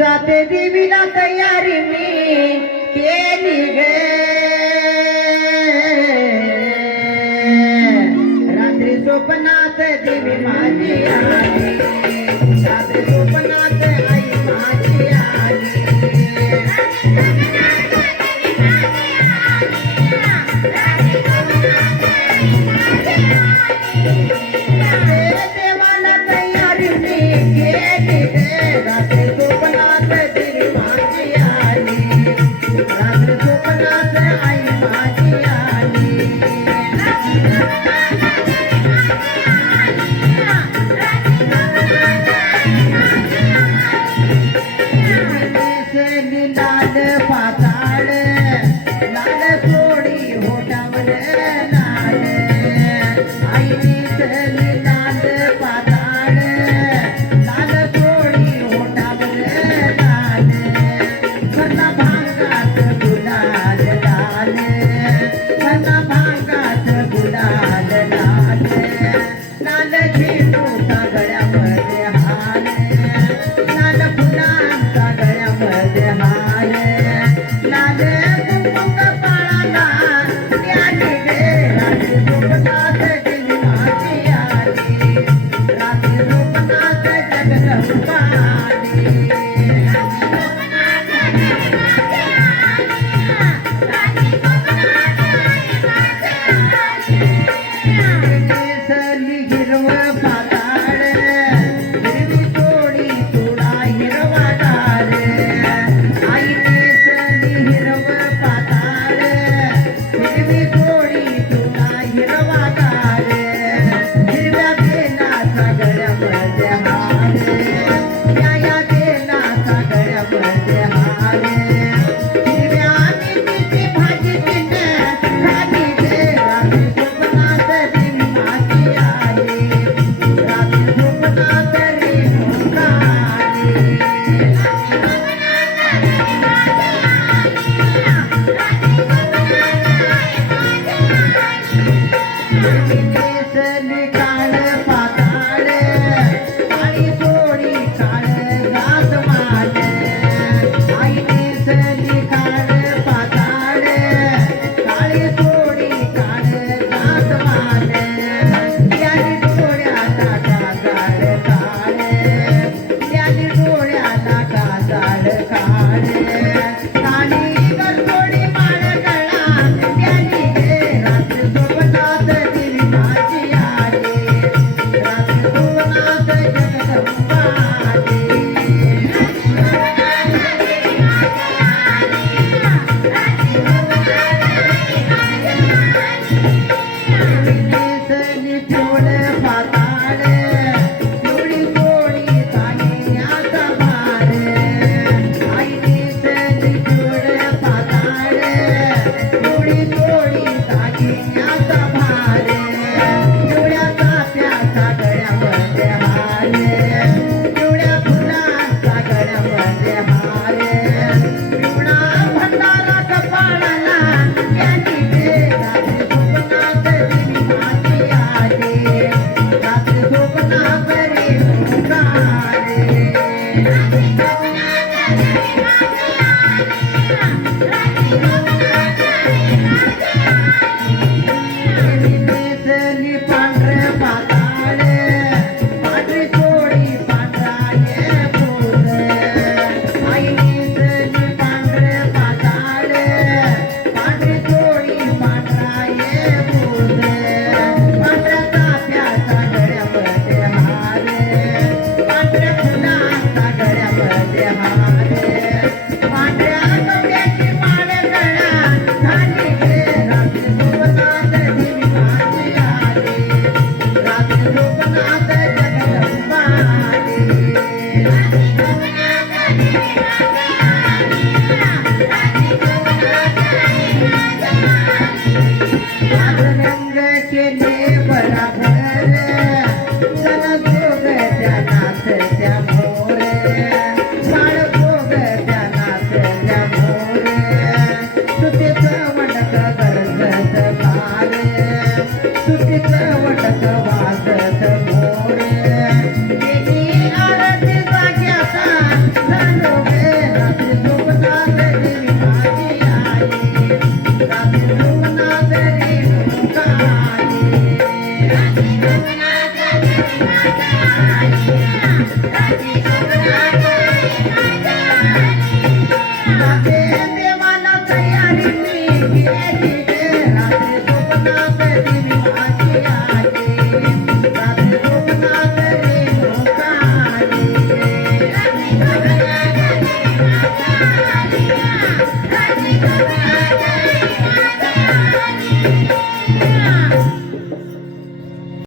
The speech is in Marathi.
जाते देवीला तयारी मी केली गे रात्री स्वप्नात देवी माझी आली रात्री स्वप्नात आई माझी आली देवाला तयारी मी केली गे रात्री स्वप्नात देवी माझी आली रात्री स्वप्नात आई माझी आली लाल पाताळ लाल सोडी होटावर लाल आईने लाल पाताळ लाल सोडी होटावर लाल घरला भांगात गुलाल लाल घरला भांगात गुलाल लाल लाल झेंडूचा गळ्यामध्ये हाल लाल फुलांचा गळ्यामध्ये हाल लाल कुंकुम कपाळाला त्याने गे रात्री स्वप्नात देवी माझी आली रात्री स्वप्नात जगदंबा आली नेसली हिरवं पाताळ हिरवी चोळी तुळा हिरवागार आई नेसली हिरवं पाताळ हिरवी चोळी तुळा हिरवागार हिरव्या बेलाचा गळ्यामध्ये हार या बेलाचा गळ्यामध्ये हार हिरव्या मेथीची भाजी तिने खाली गे रात्री स्वप्नात देवी माझी आली रात्री स्वप्नात रेणुका आली नेसली काळ पाताळ काळी चोळी काळ घास माल आई नेसली काळ पाताळ काळी चोळी काळ घास माल याने डोळ्याला काजळ काळ याने डोळ्याला काजळ काळ काळी गरगोडी माळ गळा त्याने गे रात्री स्वप्नात देवी माझी आली रात्री स्वप्नात जगदंबा आली नेसली पिवळ पाताळ पिवळी चोळी तान्याचा भार आई नेसली पिवळ पाताळ पिवळी चोळी तान्याचा भार पिवळ्या चाफ्याचा गळ्यामध्ये हार पिवळ्या फुलांचा गळ्यामध्ये हार पिवळा भंडारा कपाळाला त्याने गे रात्री स्वप्नात देवी माझी आली रात्री स्वप्नात रेणुका आली नेसली पांढरं पाताळ पांढरी चोळी पांढरा ये फूल आई नेसली पांढरं पाताळ पांढरी चोळी पांढरा ये फूल पांढऱ्या चाफ्याचा गळ्यामध्ये हार पांढऱ्या फुलांचा गळ्यामध्ये हार पांढऱ्या कवड्याची माळ गळा घाली गे रात्री स्वप्नात देवी माझी आली रात्री स्वप्नात जगदंबा आली रंग केले बराबर जन जोग त्या नाचत्या मोर बाळ जोग त्या नाचत्या मोर सुतीचं वडक गरजत भार सुतीचं वडक वाजत मोर गेली आरती जाग्याचा झालो लग्नाचा